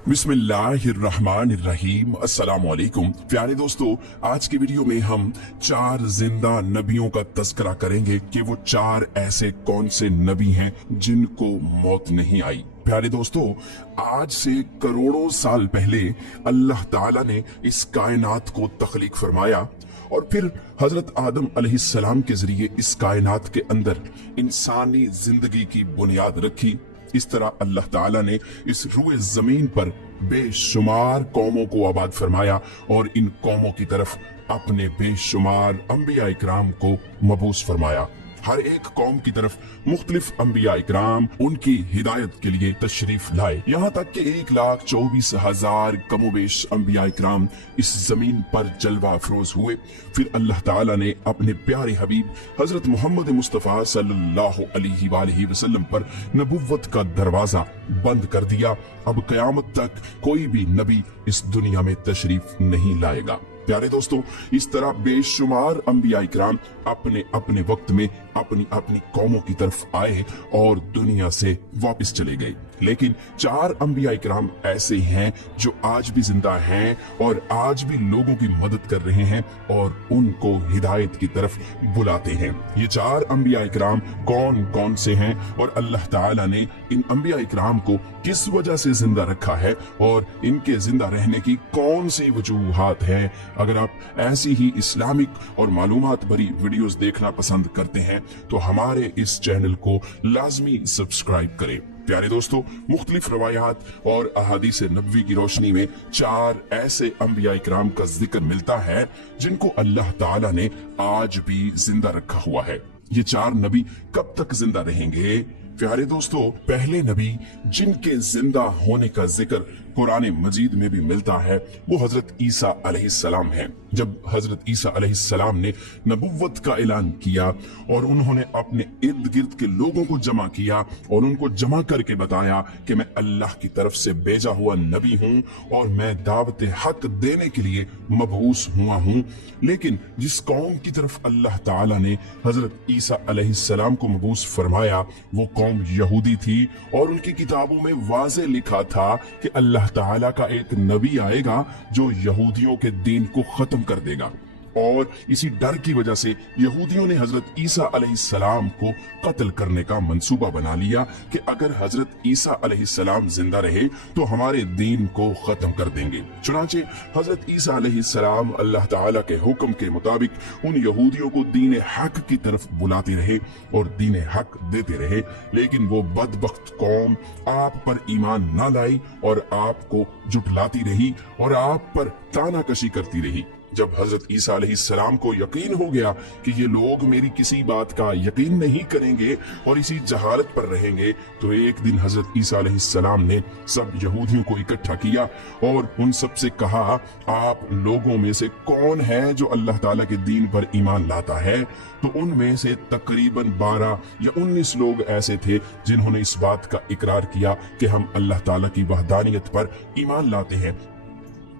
बिस्मिल्लाहिर्रहमानिर्रहीम अस्सलाम वालेकुम। प्यारे दोस्तों, आज की वीडियो में हम 4 जिंदा नबियों का तस्करा करेंगे कि वो 4 ऐसे कौन से नबी हैं जिनको मौत नहीं आई। प्यारे दोस्तों, आज से करोड़ों साल पहले अल्लाह ताला ने इस कायनात को तख्लीक फरमाया और फिर हजरत आदम अलैहिस्सलाम के जरिए इस कायनात के अंदर इंसानी जिंदगी की बुनियाद रखी। इस तरह अल्लाह ताला ने इस रूए जमीन पर बेशुमार कौमों को आबाद फरमाया और इन कौमों की तरफ अपने बेशुमार अंबिया इकराम को मबूस फरमाया। हर एक कौम की तरफ मुख्तलिफ अंबिया इकराम उनकी हिदायत के लिए तशरीफ लाए। यहाँ तक कि 1,24,000 कमोबेश अंबिया इकराम इस जमीन पर जलवा अफरोज हुए। फिर अल्लाह ताला ने अपने प्यारे हबीब हजरत मोहम्मद मुस्तफ़ा सल्लल्लाहु अलैहि वसल्लम पर नबुव्वत का दरवाजा बंद कर दिया। अब क़यामत तक कोई भी नबी इस दुनिया में तशरीफ नहीं लाएगा। प्यारे दोस्तों, इस तरह बेशुमार अंबिया इकराम अपने अपने वक्त में अपनी अपनी कौमों की तरफ आए और दुनिया से वापस चले गए। लेकिन 4 अंबिया इकराम ऐसे हैं जो आज भी जिंदा हैं और आज भी लोगों की मदद कर रहे हैं और उनको हिदायत की तरफ बुलाते हैं। ये 4 अंबिया इकराम कौन कौन से हैं और अल्लाह ताला ने इन अंबिया इकराम को किस वजह से जिंदा रखा है और इनके जिंदा रहने की कौन सी वजूहात है। अगर आप ऐसी ही इस्लामिक और मालूमात भरी वीडियोस देखना पसंद करते हैं तो हमारे इस चैनल को लाजमी सब्सक्राइब करें। प्यारे दोस्तों, मुख्तलिफ रवायात और अहादीस नबवी की रोशनी में 4 ऐसे अंबिया इकराम का जिक्र मिलता है जिनको अल्लाह ताला ने आज भी जिंदा रखा हुआ है। ये 4 नबी कब तक जिंदा रहेंगे? प्यारे दोस्तों, पहले नबी जिनके जिंदा होने का जिक्र कुरान मजीद में भी मिलता है वो हजरत ईसा अलैहिस्सलाम हैं। जब हजरत ईसा अलैहिस्सलाम ने नबुव्वत का ऐलान किया और उन्होंने अपने इर्द गिर्द के लोगों को जमा किया और उनको जमा करके बताया कि मैं अल्लाह की तरफ से भेजा हुआ नबी हूँ और मैं दावत हक देने के लिए मबऊस हुआ हूँ। लेकिन जिस कौम की तरफ अल्लाह ताला ने हजरत ईसा अलैहिस्सलाम को मबऊस फरमाया वो कौम यहूदी थी और उनकी किताबों में वाज़े लिखा था कि अल्लाह ताला का एक नबी आएगा जो यहूदियों के दीन को खत्म कर देगा। और इसी डर की वजह से यहूदियों ने हजरत ईसा अलैहिस्सलाम को कत्ल करने का मंसूबा बना लिया कि अगर हजरत ईसा अलैहिस्सलाम जिंदा रहे तो हमारे दीन को खत्म कर देंगे। चुनांचे हजरत ईसा अलैहिस्सलाम अल्लाह ताला के हुक्म के मुताबिक उन यहूदियों को दीन हक की तरफ बुलाते रहे और दीन हक देते रहे। लेकिन वो बदबख्त कौम आप पर ईमान न लाई और आपको जुटलाती रही और आप पर तानाकशी करती रही। जब हजरत ईसा अलैहिस्सलाम को यकीन हो गया कि ये लोग मेरी किसी बात का यकीन नहीं करेंगे और इसी जहालत पर रहेंगे, तो एक दिन हजरत ईसा अलैहिस्सलाम ने सब यहूदियों को इकट्ठा किया और उन सब से कहा, आप लोगों में से कौन है जो अल्लाह ताला के दीन पर ईमान लाता है? तो उनमें से तकरीबन 12 या 19 लोग ऐसे थे जिन्होंने इस बात का इकरार किया कि हम अल्लाह ताला की वहदानियत पर ईमान लाते हैं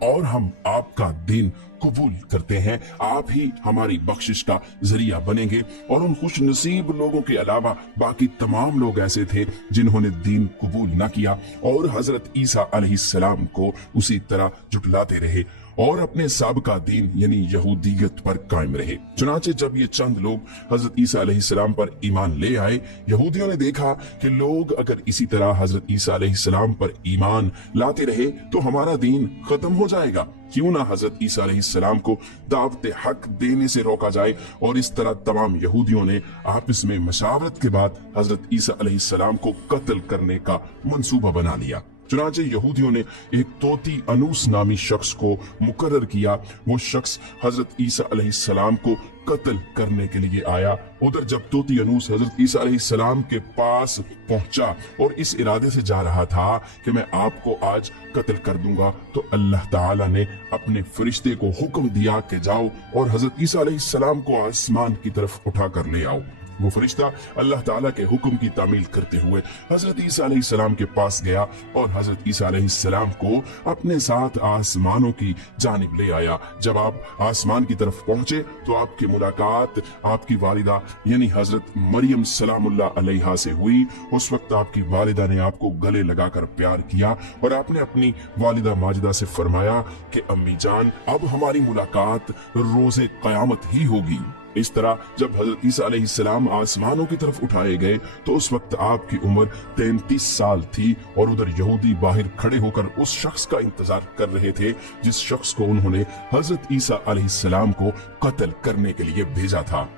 और हम आपका दीन कबूल करते हैं। आप ही हमारी बख्शिश का जरिया बनेंगे। और उन खुश नसीब लोगों के अलावा बाकी तमाम लोग ऐसे थे जिन्होंने दीन कबूल न किया और हजरत ईसा अलैहिस्सलाम को उसी तरह जुटलाते रहे और अपने साबिका दीन यानी यहूदियत पर कायम रहे। चुनाचे जब ये चंद लोग हजरत ईसा अलैहिस्सलाम पर ईमान ले आए, यहूदियों ने देखा कि लोग अगर इसी तरह हजरत ईसा अलैहिस्सलाम पर ईमान लाते रहे तो हमारा दीन खत्म हो जाएगा। क्यों ना हजरत ईसा अलैहिस्सलाम को दावत हक देने से रोका जाए। और इस तरह तमाम यहूदियों ने आपस में मशावरत के बाद हजरत ईसा अलैहिस्सलाम को कत्ल करने का मंसूबा बना लिया। चुनांचे यहूदियों ने एक तोती अनूस नामी शख्स को मुकर्रर किया। वो शख्स हजरत ईसा अलैहिस्सलाम को कत्ल करने के लिए आया। उधर जब तोती अनूस हजरत ईसा अलैहिस्सलाम के पास पहुंचा और इस इरादे से जा रहा था कि मैं आपको आज कत्ल कर दूंगा, तो अल्लाह ताला ने अपने फरिश्ते को हुक्म दिया कि जाओ और हजरत ईसा अलैहिस्सलाम को आसमान की तरफ उठा कर ले आओ। वो फरिश्ता अल्लाह ताला के हुक्म की तामील करते हुए हजरत ईसा अलैहिस्सलाम के पास गया और हजरत ईसा अलैहिस्सलाम को अपने साथ आसमानों की जानिब ले आया। जब आप आसमान की तरफ पहुंचे तो आपकी मुलाकात आपकी वालिदा यानी हजरत मरियम सलामुल्लाह अलैहा से हुई। उस वक्त आपकी वालिदा ने आपको गले लगाकर प्यार किया और आपने अपनी वालिदा माजिदा से फरमाया कि अम्मी जान, अब हमारी मुलाकात रोजे कयामत ही होगी। इस तरह जब हजरत ईसा अलैहिस्सलाम आसमानों की तरफ उठाए गए तो उस वक्त आपकी उम्र 33 साल थी और उधर यहूदी बाहर खड़े होकर उस शख्स का इंतजार कर रहे थे जिस शख्स को उन्होंने हजरत ईसा अलैहिस्सलाम को कत्ल करने के लिए भेजा था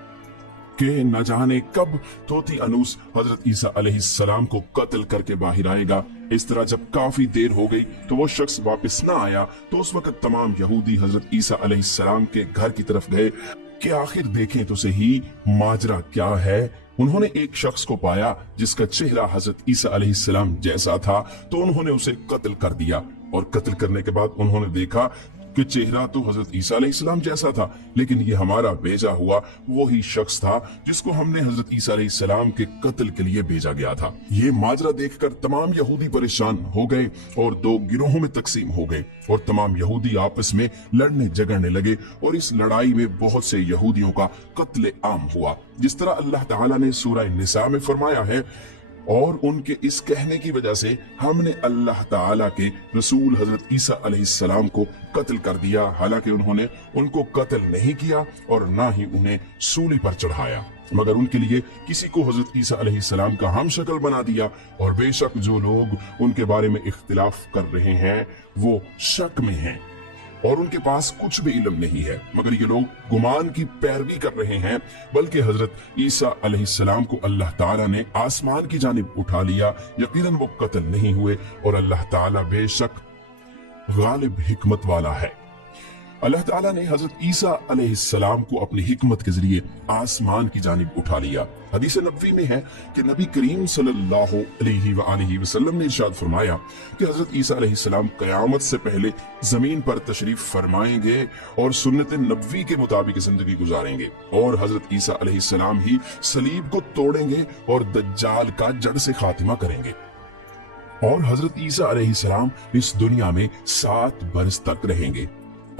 कि न जाने कब तोती अनूस हजरत ईसा अलैहिस्सलाम को कत्ल करके बाहर आएगा। इस तरह जब काफी देर हो गई तो वो शख्स वापस न आया तो उस वक्त तमाम यहूदी हजरत ईसा अलैहिस्सलाम के घर की तरफ गए कि आखिर देखें तो सही माजरा क्या है। उन्होंने एक शख्स को पाया जिसका चेहरा हजरत ईसा अलैहिस्सलाम जैसा था तो उन्होंने उसे कत्ल कर दिया और कत्ल करने के बाद उन्होंने देखा कि चेहरा तो हजरत ईसा अलैहिस्सलाम जैसा था, लेकिन ये हमारा भेजा हुआ वही शख्स था जिसको हमने हजरत ईसा अलैहिस्सलाम के कत्ल के लिए भेजा गया था। ये माजरा देखकर तमाम यहूदी परेशान हो गए और दो गिरोहों में तकसीम हो गए और तमाम यहूदी आपस में लड़ने झगड़ने लगे और इस लड़ाई में बहुत से यहूदियों का कत्ले आम हुआ। जिस तरह अल्लाह ताला ने सूरह निसा में फरमाया है, और उनके इस कहने की वजह से हमने अल्लाह ताला के रसूल हजरत ईसा अलैहिस्सलाम को कत्ल कर दिया, हालांकि उन्होंने उनको कत्ल नहीं किया और ना ही उन्हें सूली पर चढ़ाया, मगर उनके लिए किसी को हजरत ईसा अलैहिस्सलाम का हम शक्ल बना दिया। और बेशक जो लोग उनके बारे में इख्तिलाफ कर रहे हैं वो शक में हैं और उनके पास कुछ भी इल्म नहीं है, मगर ये लोग गुमान की पैरवी कर रहे हैं। बल्कि हजरत ईसा अलैहिस्सलाम को अल्लाह ताला ने आसमान की जानिब उठा लिया, यकीनन वो कत्ल नहीं हुए और अल्लाह ताला बेशक गालिब हिकमत वाला है। अल्लाह ताला ने हजरत ईसा अलैहिस्सलाम को अपनी हिकमत के जरिए आसमान की जानिब उठा लिया। हदीस नबवी में है कि नबी करीम सल्लल्लाहु अलैहि वसल्लम ने इरशाद फरमाया कि हजरत ईसा अलैहिस्सलाम कयामत से पहले जमीन पर तशरीफ फरमाएंगे और सुन्नत नबवी के मुताबिक जिंदगी गुजारेंगे और हजरत ईसा अलैहिस्सलाम ही सलीब को तोड़ेंगे और दज्जाल का जड़ से खात्मा करेंगे और हजरत ईसा अलैहिस्सलाम इस दुनिया में 7 बरस तक रहेंगे।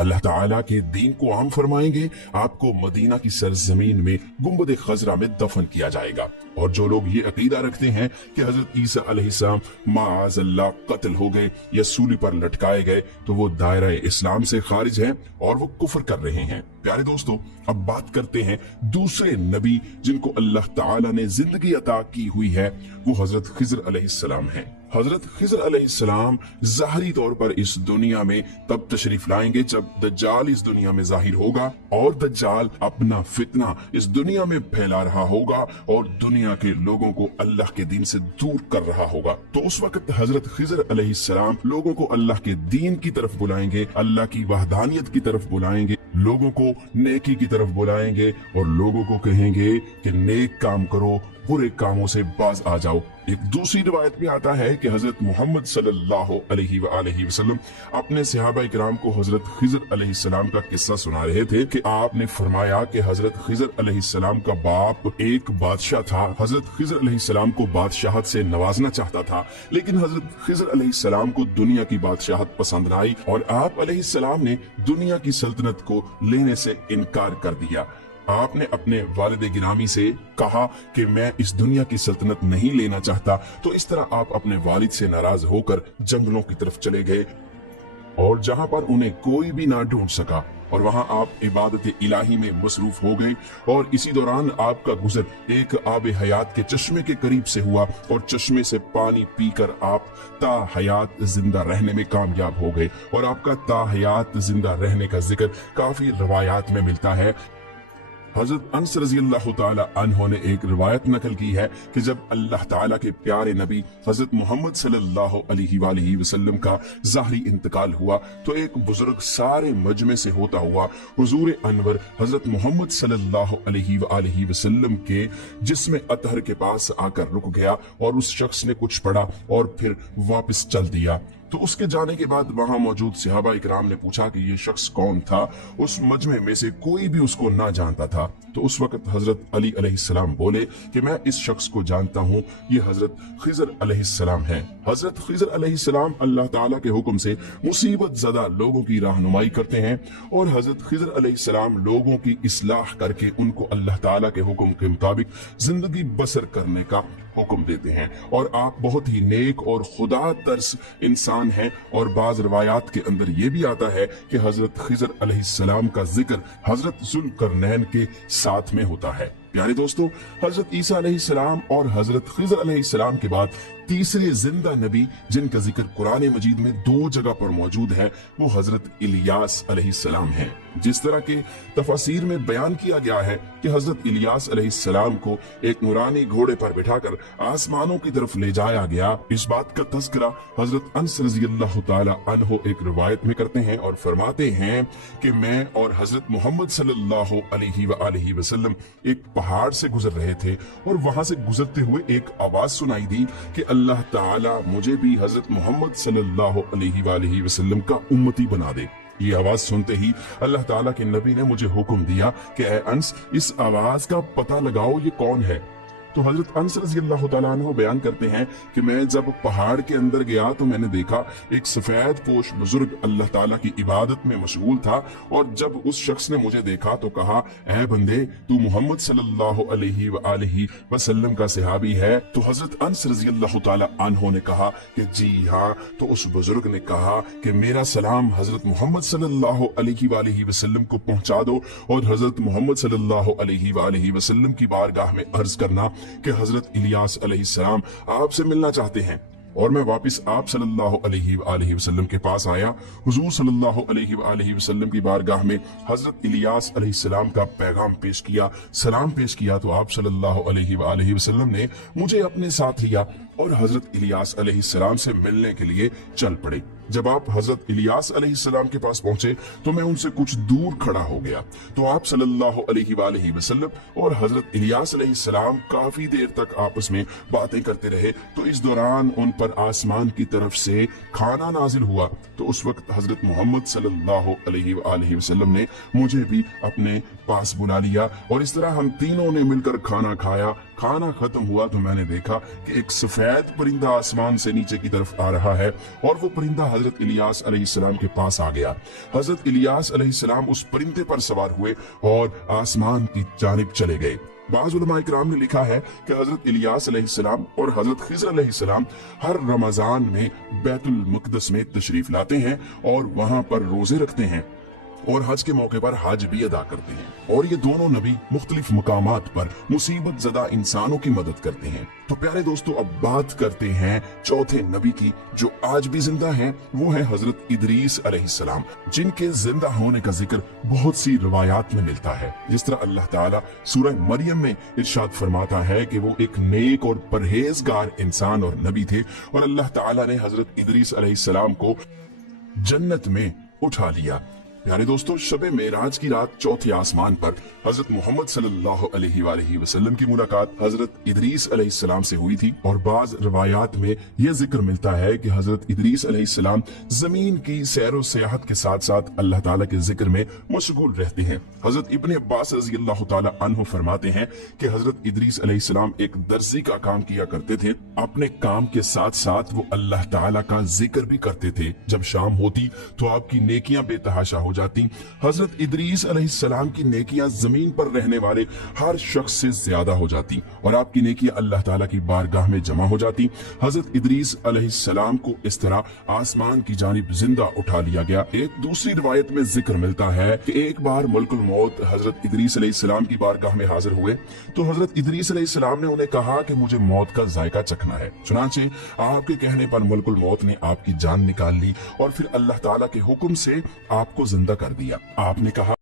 अल्लाह ताला के दीन को आम फरमाएंगे, आपको मदीना की सरजमीन में गुंबद खजरा में दफन किया जाएगा। और जो लोग ये अकीदा रखते हैं कि हजरत ईसा अलैहिस्सलाम माअज़ल्लाह कत्ल हो गए या सूली पर लटकाए गए तो वो दायरा इस्लाम से खारिज हैं और वो कुफ्र कर रहे हैं। प्यारे दोस्तों, अब बात करते हैं दूसरे नबी जिनको अल्लाह ताला ने जिंदगी अता की हुई है, वो हजरत खिज़र अलैहिस्सलाम हैं। हजरत खिज़र अलैहिस्सलाम ज़ाहरी तौर पर इस दुनिया में तब तशरीफ लाएंगे जब दज्जाल इस दुनिया में जाहिर होगा और दज्जाल अपना फितना इस दुनिया में फैला रहा होगा और दुनिया के लोगों को अल्लाह के दीन से दूर कर रहा होगा। तो उस वक्त हजरत खिज़र अलैहिस्सलाम लोगों को अल्लाह के दीन की तरफ बुलाएंगे, अल्लाह की वहदानियत की तरफ बुलाएंगे, लोगों को नेकी की तरफ बुलाएंगे और लोगों को कहेंगे कि नेक काम करो, बुरे कामों से बाज आ जाओ। एक दूसरी रिवायत में आता है कि हजरत मोहम्मद सल्लल्लाहु अलैहि वसल्लम अपने सहाबा इकराम को हजरत खिज़र अलैहिस्सलाम का किस्सा सुना रहे थे कि आपने फरमाया कि हजरत खिज़र अलैहिस्सलाम का बाप एक बादशाह था। हजरत खिज़र अलैहिस्सलाम को बादशाहत से नवाजना चाहता था, लेकिन हजरत खिज़र अलैहिस्सलाम को दुनिया की बादशाहत पसंद न आई और आप अलैहिस्सलाम ने दुनिया की सल्तनत को लेने से इनकार कर दिया। आपने अपने वालिद गिरामी से कहा कि मैं इस दुनिया की सल्तनत नहीं लेना चाहता, तो इस तरह आप अपने वालिद से नाराज होकर जंगलों की तरफ चले गए और जहां पर उन्हें कोई भी ना ढूंढ सका और वहां आप इबादत इलाही में मसरूफ हो गए। और इसी दौरान आपका गुजर एक आब हयात के चश्मे के करीब से हुआ और चश्मे से पानी पीकर आप ता हयात जिंदा रहने में कामयाब हो गए। और आपका ता हयात जिंदा रहने का जिक्र काफी रवायात में मिलता है। हजरत अनस रज़ियल्लाहु ताला अन्हु ने एक रिवायत नकल की है कि जब अल्लाह ताला के प्यारे नबी हजरत मोहम्मद सल्लल्लाहु अलैहि वसल्लम का ज़ाहरी इंतकाल हुआ तो एक बुजुर्ग सारे मजमे से होता हुआ हुजूर अनवर हजरत मोहम्मद सल्लल्लाहु अलैहि वसल्लम के जिस्म अतहर के पास आकर रुक गया और उस शख्स ने कुछ पढ़ा और फिर वापस चल दिया। तो उसके जाने के बाद वहां मौजूद सहाबा इकराम ने पूछा कि ये शख्स कौन था। उस मजमे में से कोई भी उसको ना जानता था। तो उस वक्त हजरत अली अलैहिस्सलाम बोले कि मैं इस शख्स को जानता हूँ, ये हजरत खिजर अलैहिस्सलाम है। हजरत खिजर अलैहिस्सलाम अल्लाह ताला के हुक्म से मुसीबत ज़दा लोगों की रहनुमाई करते हैं और हजरत खिजर अलैहिस्सलाम लोगों की इस्लाह करके उनको अल्लाह ताला के हुक्म के मुताबिक जिंदगी बसर करने का हुक्म देते हैं। और आप बहुत ही नेक और खुदा तरस इंसान हैं। और बाज रवायात के अंदर ये भी आता है कि हजरत खिजर अलैहिस्सलाम का जिक्र हजरत जुल्करनैन के साथ में होता है। प्यारे दोस्तों, हजरत ईसा अलैहिस्सलाम और हजरत खिजर अलैहिस्सलाम के बाद तीसरे जिंदा नबी जिनका जिक्र कुरान मजीद में 2 जगह पर मौजूद है वो हजरत इलियास अलैहिस्सलाम है। जिस तरह के तफसीर में बयान किया गया है कि हजरत इलियास अलैहिस्सलाम को एक नूरानी घोड़े पर बिठाकर आसमानों की तरफ ले जाया गया, इस बात का तज़किरा हजरत अनस रज़ियल्लाहु ताला अन्हु एक रिवायत में करते हैं और फरमाते हैं कि मैं और हजरत मोहम्मद सल्लल्लाहु अलैहि वसल्लम एक पहाड़ से गुजर रहे थे और वहां से गुजरते हुए एक आवाज सुनाई दी कि अल्लाह ताला मुझे भी हजरत मोहम्मद सल्लल्लाहु अलैहि वसल्लम का उम्मती बना दे। ये आवाज सुनते ही अल्लाह ताला के नबी ने मुझे हुक्म दिया कि ऐ अंस, इस आवाज का पता लगाओ ये कौन है। तो हजरत अनस रज़ियल्लाहु ताला अन्हु बयान करते हैं कि मैं जब पहाड़ के अंदर गया तो मैंने देखा एक सफेद पोश बुजुर्ग अल्लाह ताला की इबादत में मशगूल था। और जब उस शख्स ने मुझे देखा तो कहा, ऐ बंदे, तू मोहम्मद सल्लल्लाहु अलैहि वसल्लम का सहाबी है। तो हजरत अनस रज़ियल्लाहु ताला अन्हु ने कहा कि जी हाँ। तो उस बुजुर्ग ने कहा कि मेरा सलाम हजरत मोहम्मद सल्लल्लाहु अलैहि वसल्लम को पहुंचा दो और हजरत मोहम्मद सल्लल्लाहु अलैहि वसल्लम की बारगाह में अर्ज करना कि हजरत इलियास अलैहिस्सलाम आपसे मिलना चाहते हैं। और मैं वापस आप सल्लल्लाहु अलैहि वसल्लम के पास आया। हुजूर सल्लल्लाहु अलैहि वसल्लम की बारगाह में हजरत इलियास अलैहिस्सलाम का पैगाम पेश किया, सलाम पेश किया। तो आप सल्लल्लाहु अलैहि वसल्लम ने मुझे अपने साथ लिया और हजरत इलियास अलैहिस्सलाम से मिलने के लिए चल पड़े। जब आप हजरत इलियास अलैहिस्सलाम के पास पहुंचे तो मैं उनसे कुछ दूर खड़ा हो गया। तो आप सल्लल्लाहु अलैहि वसल्लम और हजरत इलियास अलैहिस्सलाम काफी देर तक आपस में बातें करते रहे। तो इस दौरान उन पर आसमान की तरफ से खाना नाजिल हुआ। तो उस वक्त हजरत मोहम्मद सल्लल्लाहु अलैहि वसल्लम ने मुझे भी अपने पास बुला लिया और इस तरह हम तीनों ने मिलकर खाना खाया। खाना खत्म हुआ तो मैंने देखा कि एक सफेद परिंदा आसमान से नीचे की तरफ आ रहा है और वो परिंदा हजरत इलियास अलैहिस्सलाम के पास आ गया। हजरत इलियास अलैहिस्सलाम उस परिंदे पर सवार हुए और आसमान की जानिब चले गए। बाज़ उलमा इकराम ने लिखा है कि हजरत इलियास अलैहिस्सलाम और हजरत खिज़र अलैहिस्सलाम हर रमजान में बैतुल मुक़द्दस में तशरीफ लाते हैं और वहां पर रोजे रखते हैं और हज के मौके पर हज भी अदा करते हैं। और ये दोनों नबी मुख्तलिफ मकामात पर मुसीबत ज़दा इंसानों की मदद करते हैं। तो प्यारे दोस्तों, अब बात करते हैं चौथे नबी की जो आज भी जिंदा हैं। वो है हजरत इदरीस अलैहिस्सलाम, जिनके जिंदा होने का जिक्र बहुत सी रिवायात में मिलता है। जिस तरह अल्लाह ताला सूरह मरियम में इरशाद फरमाता है कि वो एक नेक और परहेजगार इंसान और नबी थे और अल्लाह ताला ने हजरत इदरीस अलैहिस्सलाम को जन्नत में उठा लिया। प्यारे दोस्तों, शब मेराज की रात चौथे आसमान पर हजरत मोहम्मद सल्लल्लाहु अलैहि वसल्लम की मुलाकात हजरत इदरीस अलैहिस्सलाम से हुई थी। और बाज रवायात में यह जिक्र मिलता है कि हजरत इदरीस अलैहिस्सलाम जमीन की सैर व सियाहत के साथ साथ अल्लाह ताला के जिक्र में मशगूल रहते हैं। हजरत इब्ने अब्बास रज़ियल्लाहु ताला अन्हु फरमाते हैं कि हजरत इदरीस अलैहिस्सलाम एक दर्जी का काम किया करते थे। अपने काम के साथ साथ वो अल्लाह ताला का जिक्र भी करते थे। जब शाम होती तो आपकी नेकियां बेतहाशा हो जाती। हजरत इदरीस अलैहिस्सलाम की नेकियां जमीन पर रहने वाले हर शख्स से ज्यादा हो जाती और आपकी नेकियां अल्लाह ताला की बारगाह में जमा हो जाती। हजरत इदरीस अलैहिस्सलाम को इस तरह आसमान की जानिब जिंदा उठा लिया गया। एक दूसरी रिवायत में जिक्र मिलता है कि एक बार मलकुल मौत हजरत इदरीस अलैहिस्सलाम की बारगाह में हाजिर हुए तो हजरत इदरीस अलैहिस्सलाम ने उन्हें कहा कि मुझे मौत का जायका चखना है। चुनांचे आपके कहने पर मलकुल मौत ने आपकी जान निकाल ली और फिर अल्लाह ताला के हुक्म से आपको जिंदा कर दिया। आपने कहा